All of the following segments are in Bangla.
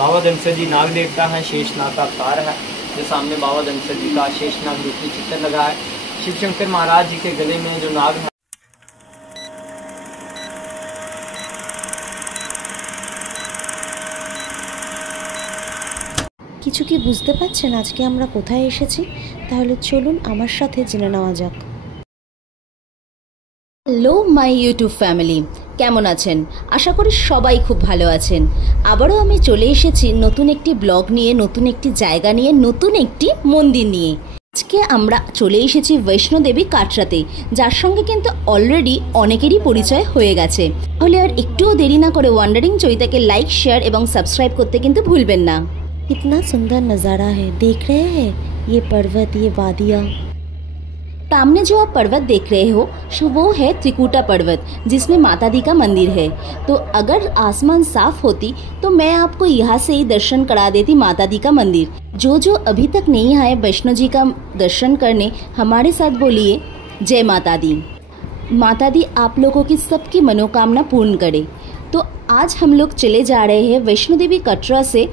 बाबा धनसर जी नाग देवता है, शेषनाग का अवतार है। जो सामने बाबा धनसर जी का शेषनाग रूपी चित्र लगा है। शिव शंकर महाराज जी के गले में जो नाग है। কিছু কি বুঝতে পারছেন আজকে আমরা কোথায় এসেছি? তাহলে চলুন আমার সাথে জেনে নেওয়া যাক। হ্যালো মাই ইউটিউব ফ্যামিলি, কেমন আছেন? আশা করি সবাই খুব ভালো আছেন। আবারও আমি চলে এসেছি নতুন একটি ব্লগ নিয়ে, নতুন একটি জায়গা নিয়ে, নতুন একটি মন্দির নিয়ে। আজকে আমরা চলে এসেছি বৈষ্ণোদেবী কাটরাতে, যার সঙ্গে কিন্তু অলরেডি অনেকেরই পরিচয় হয়ে গেছে। তাহলে আর একটুও দেরি না করে ওয়ান্ডারিং চৈতাকে লাইক, শেয়ার এবং সাবস্ক্রাইব করতে কিন্তু ভুলবেন না। कितना सुंदर नज़ारा है, देख रहे हैं ये पर्वत, ये वादियाँ। सामने जो आप पर्वत देख रहे हो वो है त्रिकुटा पर्वत, जिसमें माता दी का मंदिर है। तो अगर आसमान साफ होती तो मैं आपको यहाँ से ही दर्शन करा देती माता दी का मंदिर। जो अभी तक नहीं आए वैष्णो जी का दर्शन करने, हमारे साथ बोलिए जय माता दी। माता दी आप लोगों की सबकी मनोकामना पूर्ण करे। तो आज हम लोग चले जा रहे हैं वैष्णो देवी कटरा से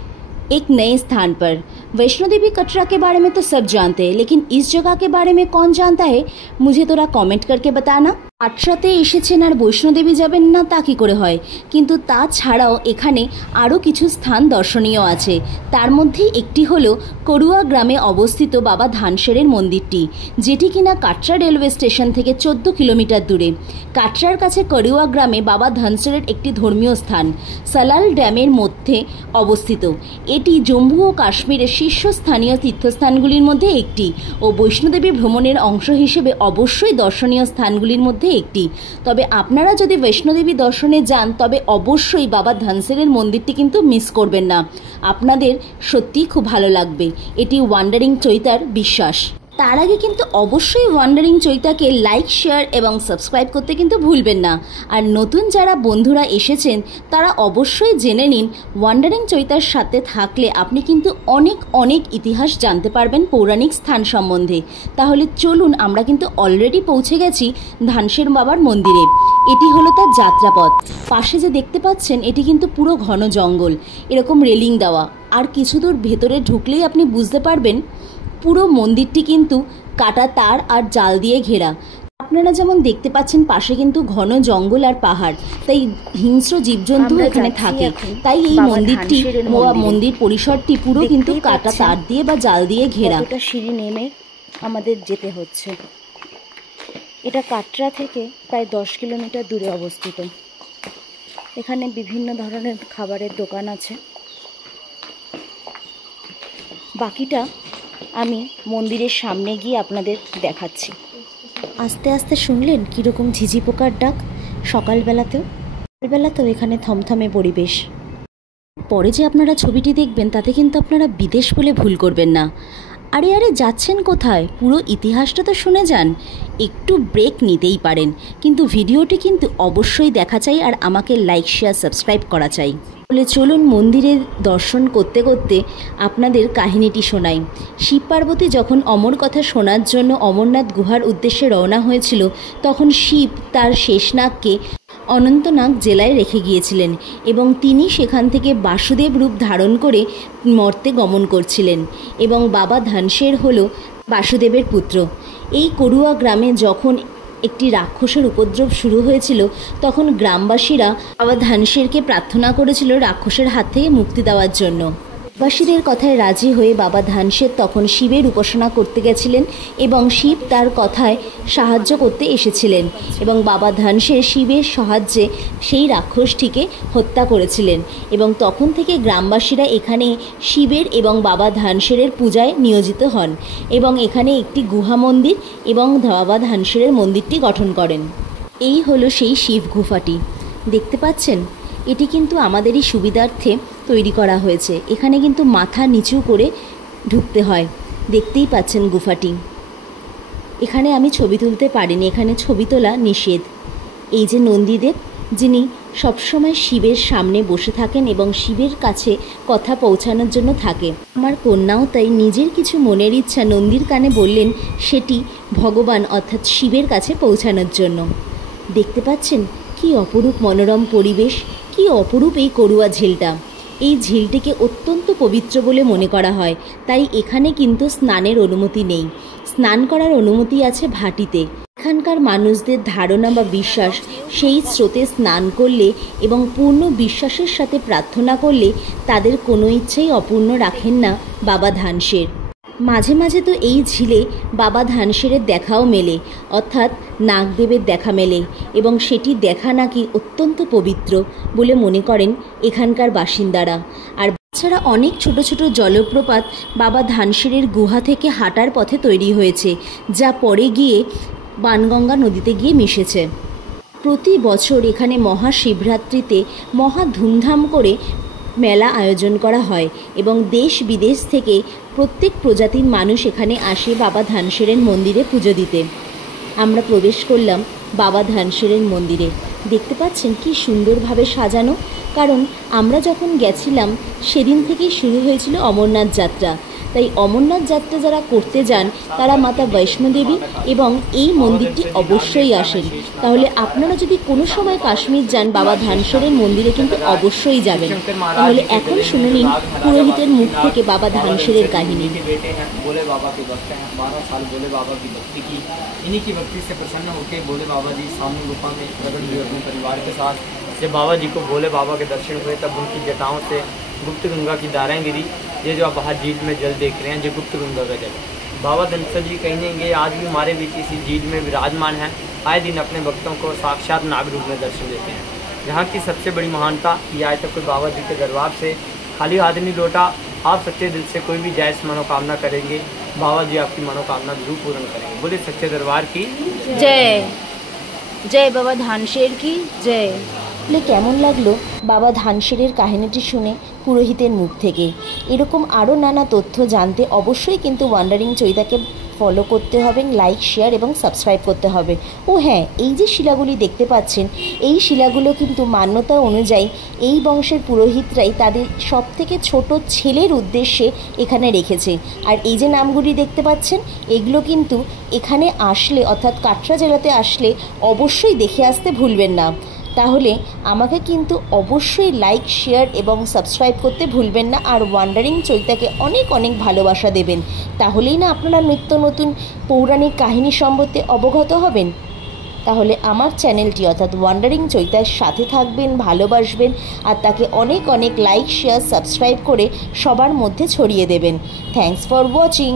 एक नए स्थान पर। वैष्णो देवी कटरा के बारे में तो सब जानते हैं, लेकिन इस जगह के बारे में कौन जानता है? मुझे थोड़ा कमेंट करके बताना। কাটরাতে এসেছেন আর বৈষ্ণোদেবী যাবেন না তা কি করে হয়? কিন্তু তাছাড়াও এখানে আরও কিছু স্থান দর্শনীয় আছে। তার মধ্যে একটি হলো করুয়া গ্রামে অবস্থিত বাবা ধানসেরের মন্দিরটি, যেটি কিনা কাটরা রেলওয়ে স্টেশন থেকে 14 কিলোমিটার দূরে। কাটরার কাছে করুয়া গ্রামে বাবা ধানসেরের একটি ধর্মীয় স্থান সালাল ড্যামের মধ্যে অবস্থিত। এটি জম্মু ও কাশ্মীরের শীর্ষস্থানীয় তীর্থস্থানগুলির মধ্যে একটি ও বৈষ্ণোদেবী ভ্রমণের অংশ হিসেবে অবশ্যই দর্শনীয় স্থানগুলির মধ্যে একটি। তবে আপনারা যদি বৈষ্ণোদেবী দর্শনে যান তবে অবশ্যই বাবা ধানসেরের মন্দিরটি কিন্তু মিস করবেন না, আপনাদের সত্যিই খুব ভালো লাগবে, এটি ওয়ান্ডারিং চৈতার বিশ্বাস। তার আগে কিন্তু অবশ্যই ওয়ান্ডারিং চৈতাকে লাইক, শেয়ার এবং সাবস্ক্রাইব করতে কিন্তু ভুলবেন না। আর নতুন যারা বন্ধুরা এসেছেন তারা অবশ্যই জেনে নিন, ওয়ান্ডারিং চৈতার সাথে থাকলে আপনি কিন্তু অনেক ইতিহাস জানতে পারবেন পৌরাণিক স্থান সম্বন্ধে। তাহলে চলুন, আমরা কিন্তু অলরেডি পৌঁছে গেছি ধানসের বাবার মন্দিরে। এটি হলো তার যাত্রাপথ। পাশে যে দেখতে পাচ্ছেন এটি কিন্তু পুরো ঘন জঙ্গল, এরকম রেলিং দেওয়া। আর কিছু দূর ভেতরে ঢুকলেই আপনি বুঝতে পারবেন পুরো মন্দিরটি কিন্তু কাটা তার আর জাল দিয়ে ঘেরা। আপনারা যেমন দেখতে পাচ্ছেন পাশে কিন্তু ঘন জঙ্গল আর পাহাড়, তাই হিংস্র জীবজন্তু এখানে থাকে। তাই এই মন্দিরটি মন্দির পরিসরটি পুরো কিন্তু কাটা তার দিয়ে বা জাল দিয়ে ঘেরা। এটা সিঁড়ি নেমে আমাদের যেতে হচ্ছে। এটা কাটরা থেকে প্রায় 10 কিলোমিটার দূরে অবস্থিত। এখানে বিভিন্ন ধরনের খাবারের দোকান আছে। বাকিটা আমি মন্দিরের সামনে গিয়ে আপনাদের দেখাচ্ছি। আস্তে আস্তে শুনলেন কীরকম ঝিঝি পোকার ডাক সকালবেলাতেও এখানে থমথমে পরিবেশ। পরে যে আপনারা ছবিটি দেখবেন তাতে কিন্তু আপনারা বিদেশ বলে ভুল করবেন না। আরে যাচ্ছেন কোথায়? পুরো ইতিহাসটা তো শুনে যান। একটু ব্রেক নিতেই পারেন, কিন্তু ভিডিওটি কিন্তু অবশ্যই দেখা চাই আর আমাকে লাইক, শেয়ার, সাবস্ক্রাইব করা চাই। বলে চলুন মন্দিরের দর্শন করতে করতে আপনাদের কাহিনীটি শোনাই। শিব পার্বতী যখন অমর কথা শোনার জন্য অমরনাথ গুহার উদ্দেশ্যে রওনা হয়েছিল, তখন শিব তার শেষনাগকে অনন্তনাগ জেলায় রেখে গিয়েছিলেন এবং তিনি সেখান থেকে বাসুদেব রূপ ধারণ করে মর্তে গমন করছিলেন এবং বাবা ধানসের হল বাসুদেবের পুত্র। এই করুয়া গ্রামে যখন একটি রাক্ষসের উপদ্রব শুরু হয়েছিল, তখন গ্রামবাসীরা বাবা ধানসেরকে প্রার্থনা করেছিল রাক্ষসের হাত থেকে মুক্তি দেওয়ার জন্য। বাসীদের কথায় রাজি হয়ে বাবা ধানসের তখন শিবের উপাসনা করতে গেছিলেন এবং শিব তার কথায় সাহায্য করতে এসেছিলেন এবং বাবা ধানসের শিবের সাহায্যে সেই রাক্ষসটিকে হত্যা করেছিলেন এবং তখন থেকে গ্রামবাসীরা এখানে শিবের এবং বাবা ধানসেরের পূজায় নিয়োজিত হন এবং এখানে একটি গুহা মন্দির এবং বাবা ধানসেরের মন্দিরটি গঠন করেন। এই হলো সেই শিব গুফাটি, দেখতে পাচ্ছেন? এটি কিন্তু আমাদেরই সুবিধার্থে তৈরি করা হয়েছে। এখানে কিন্তু মাথা নিচু করে ঢুকতে হয়, দেখতেই পাচ্ছেন গুফাটি। এখানে আমি ছবি তুলতে পারিনি, এখানে ছবি তোলা নিষেধ। এই যে নন্দীদেব, যিনি সবসময় শিবের সামনে বসে থাকেন এবং শিবের কাছে কথা পৌঁছানোর জন্য থাকে। আমার কন্যাও তাই নিজের কিছু মনের ইচ্ছা নন্দীর কানে বললেন, সেটি ভগবান অর্থাৎ শিবের কাছে পৌঁছানোর জন্য। দেখতে পাচ্ছেন কি অপরূপ মনোরম পরিবেশ, কি অপরূপ এই করুয়া ঝিলটা। এই ঝিলটিকে অত্যন্ত পবিত্র বলে মনে করা হয়, তাই এখানে কিন্তু স্নানের অনুমতি নেই। স্নান করার অনুমতি আছে ভাটিতে। এখানকার মানুষদের ধারণা বা বিশ্বাস, সেই স্রোতে স্নান করলে এবং পূর্ণ বিশ্বাসের সাথে প্রার্থনা করলে তাদের কোনো ইচ্ছেই অপূর্ণ রাখেন না বাবা ধানসের। মাঝে মাঝে তো এই ঝিলে বাবা ধানসেরের দেখাও মেলে, অর্থাৎ নাগদেবের দেখা মেলে, এবং সেটি দেখা নাকি অত্যন্ত পবিত্র বলে মনে করেন এখানকার বাসিন্দারা। আর তাছাড়া অনেক ছোট ছোট জলপ্রপাত বাবা ধানসেরের গুহা থেকে হাঁটার পথে তৈরি হয়েছে, যা পরে গিয়ে বানগঙ্গা নদীতে গিয়ে মিশেছে। প্রতি বছর এখানে মহাশিবরাত্রিতে মহা ধুমধাম করে মেলা আয়োজন করা হয় এবং দেশ বিদেশ থেকে প্রত্যেক প্রজাতির মানুষ এখানে আসে বাবা ধানসেরের মন্দিরে পুজো দিতে। আমরা প্রবেশ করলাম বাবা ধানসেরের মন্দিরে। দেখতে পাচ্ছেন কি সুন্দরভাবে সাজানো, কারণ আমরা যখন গেছিলাম সেদিন থেকেই শুরু হয়েছিল অমরনাথ যাত্রা। তাই অমরনাথ যাত্রা যারা করতে যান তারা মাতা বৈষ্ণোদেবী এবং এই মন্দিরটি অবশ্যই আসেন। তাহলে আপনারা যদি কোনো সময় কাশ্মীর যান বাবা ধানসেরের মন্দিরে কিন্তু অবশ্যই যাবেন। তাহলে এখন শুনে নিন পুরোহিতের মুখ থেকে বাবা ধানসেরের কাহিনী। भोले बाबा के भक्त हैं, 12 साल भोले बाबा की भक्ति की। इन्हीं की भक्ति से प्रसन्न होकर भोले बाबा जी सामने गुफा में प्रकट हुए अपने परिवार के साथ। जब बाबा जी को भोले बाबा के दर्शन हुए तब उनकी जटाओं से गुप्त गंगा की धाराएं गिरी। ये जो आप बाहर झील में जल देख रहे हैं ये गुप्त गंगा का जल। बाबा धनसर जी कहेंगे आज भी हमारे बीच इसी झील में विराजमान है। आए दिन अपने भक्तों को साक्षात नाग रूप में दर्शन देते हैं। यहाँ की सबसे बड़ी महानता ये आज तक कोई बाबा जी के दरबार से खाली हाथ नहीं लौटा। आप सच्चे दिल से कोई भी जायज़ मनोकामना करेंगे, बाबा जी आपकी मनोकामना जरूर पूर्ण करेंगे। बोले सच्चे दरबार की जय। जय बाबा धानसेर की जय। কেমন লাগলো বাবা ধানসেরের কাহিনীটি শুনে পুরোহিতের মুখ থেকে? এরকম আরও নানা তথ্য জানতে অবশ্যই কিন্তু ওয়ান্ডারিং চৈতাকে ফলো করতে হবে, লাইক শেয়ার এবং সাবস্ক্রাইব করতে হবে। ও হ্যাঁ, এই যে শিলাগুলি দেখতে পাচ্ছেন এই শিলাগুলো কিন্তু মান্যতা অনুযায়ী এই বংশের পুরোহিতরাই তাদের সবথেকে ছোট ছেলের উদ্দেশ্যে এখানে রেখেছে। আর এই যে নামগুলি দেখতে পাচ্ছেন এগুলো কিন্তু এখানে আসলে অর্থাৎ কাটরা জেলাতে আসলে অবশ্যই দেখে আসতে ভুলবেন না। তাহলে আমাকে কিন্তু অবশ্যই লাইক শেয়ার এবং সাবস্ক্রাইব করতে ভুলবেন না। আর ওয়ান্ডারিং চৈতাকে অনেক অনেক ভালোবাসা দেবেন, তাহলেই না আপনারা নিত্য নতুন পৌরাণিক কাহিনী সম্বন্ধে অবগত হবেন। তাহলে আমার চ্যানেলটি অর্থাৎ ওয়ান্ডারিং চৈতার সাথে থাকবেন, ভালোবাসবেন আর তাকে অনেক অনেক লাইক শেয়ার সাবস্ক্রাইব করে সবার মধ্যে ছড়িয়ে দেবেন। Thanks for watching.